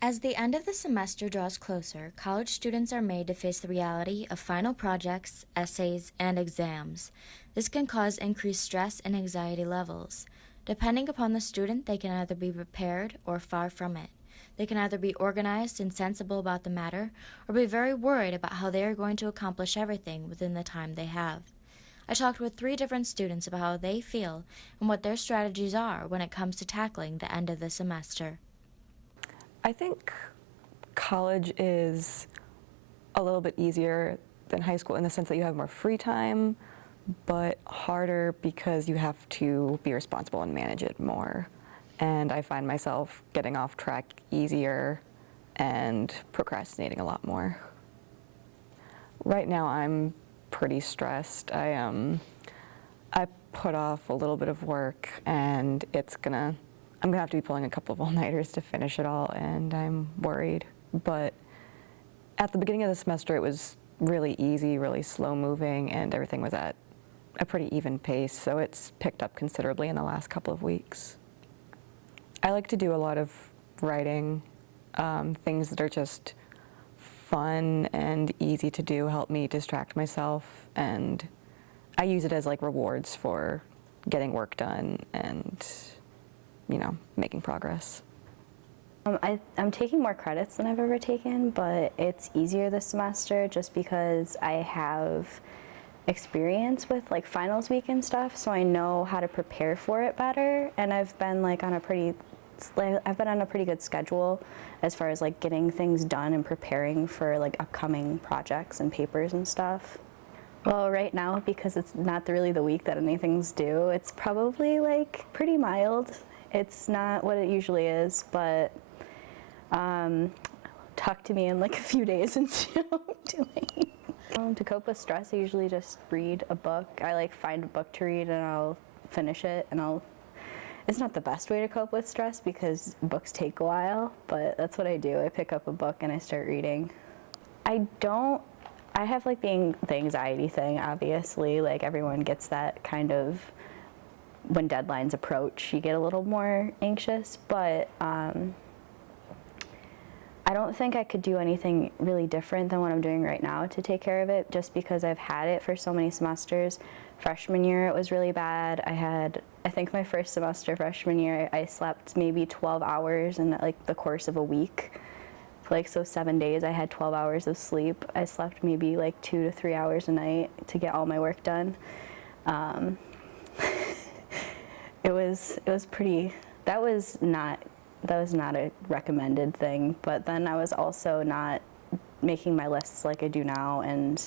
As the end of the semester draws closer, college students are made to face the reality of final projects, essays, and exams. This can cause increased stress and anxiety levels. Depending upon the student, they can either be prepared or far from it. They can either be organized and sensible about the matter, or be very worried about how they are going to accomplish everything within the time they have. I talked with 3 different students about how they feel and what their strategies are when it comes to tackling the end of the semester. I think college is a little bit easier than high school in the sense that you have more free time, but harder because you have to be responsible and manage it more. And I find myself getting off track easier and procrastinating a lot more. Right now I'm pretty stressed. I put off a little bit of work and I'm gonna have to be pulling a couple of all-nighters to finish it all, and I'm worried. But at the beginning of the semester, it was really easy, really slow moving, and everything was at a pretty even pace, so it's picked up considerably in the last couple of weeks. I like to do a lot of writing. Things that are just fun and easy to do help me distract myself, and I use it as like rewards for getting work done and making progress. I'm taking more credits than I've ever taken, but it's easier this semester just because I have experience with like finals week and stuff, so I know how to prepare for it better, and I've been on a pretty good schedule as far as like getting things done and preparing for like upcoming projects and papers and stuff. Well, right now, because it's not really the week that anything's due, it's probably like pretty mild. It's not what it usually is, but talk to me in like a few days and see how I'm doing. To cope with stress, I usually just read a book. I like find a book to read and I'll finish it, and it's not the best way to cope with stress because books take a while, but that's what I do. I pick up a book and I start reading. I have like the anxiety thing, obviously, like everyone gets that kind of when deadlines approach, you get a little more anxious, but I don't think I could do anything really different than what I'm doing right now to take care of it, just because I've had it for so many semesters. Freshman year, it was really bad. I think my first semester freshman year, I slept maybe 12 hours in like the course of a week. So 7 days, I had 12 hours of sleep. I slept maybe like 2 to 3 hours a night to get all my work done. It was pretty, that was not a recommended thing, but then I was also not making my lists like I do now, and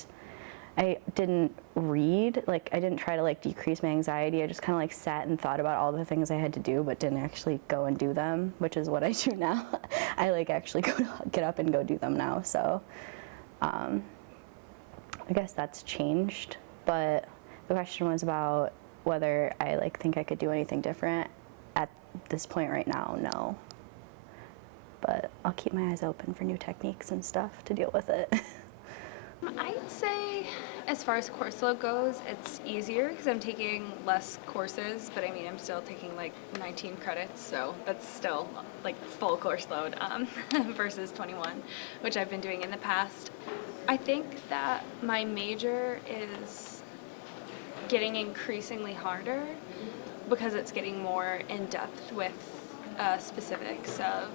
I didn't read, like I didn't try to like decrease my anxiety. I just kind of like sat and thought about all the things I had to do but didn't actually go and do them, which is what I do now. I like actually get up and go do them now, so I guess that's changed, but the question was about whether I like think I could do anything different. At this point right now, no. But I'll keep my eyes open for new techniques and stuff to deal with it. I'd say as far as course load goes, it's easier because I'm taking less courses, but I mean, I'm still taking like 19 credits, so that's still like full course load versus 21, which I've been doing in the past. I think that my major is getting increasingly harder because it's getting more in depth with specifics of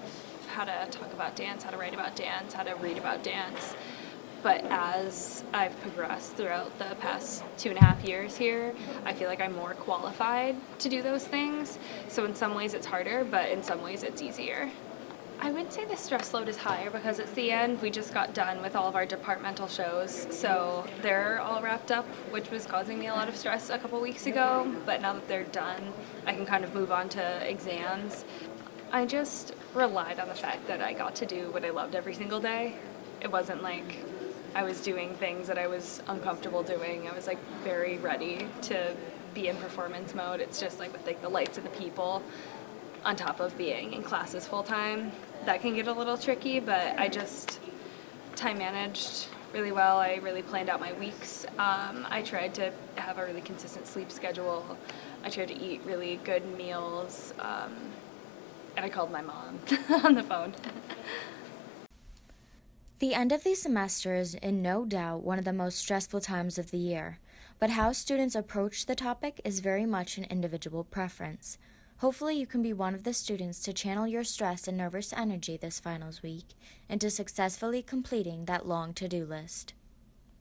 how to talk about dance, how to write about dance, how to read about dance. But as I've progressed throughout the past 2.5 years here, I feel like I'm more qualified to do those things. So in some ways it's harder, but in some ways it's easier. I would say the stress load is higher because it's the end. We just got done with all of our departmental shows, so they're all wrapped up, which was causing me a lot of stress a couple weeks ago. But now that they're done, I can kind of move on to exams. I just relied on the fact that I got to do what I loved every single day. It wasn't like I was doing things that I was uncomfortable doing. I was like very ready to be in performance mode. It's just like with like the lights and the people on top of being in classes full time. That can get a little tricky, but I just time managed really well. I really planned out my weeks. I tried to have a really consistent sleep schedule. I tried to eat really good meals. and I called my mom on the phone. The end of the semester is in no doubt one of the most stressful times of the year, but how students approach the topic is very much an individual preference. Hopefully you can be one of the students to channel your stress and nervous energy this finals week into successfully completing that long to-do list.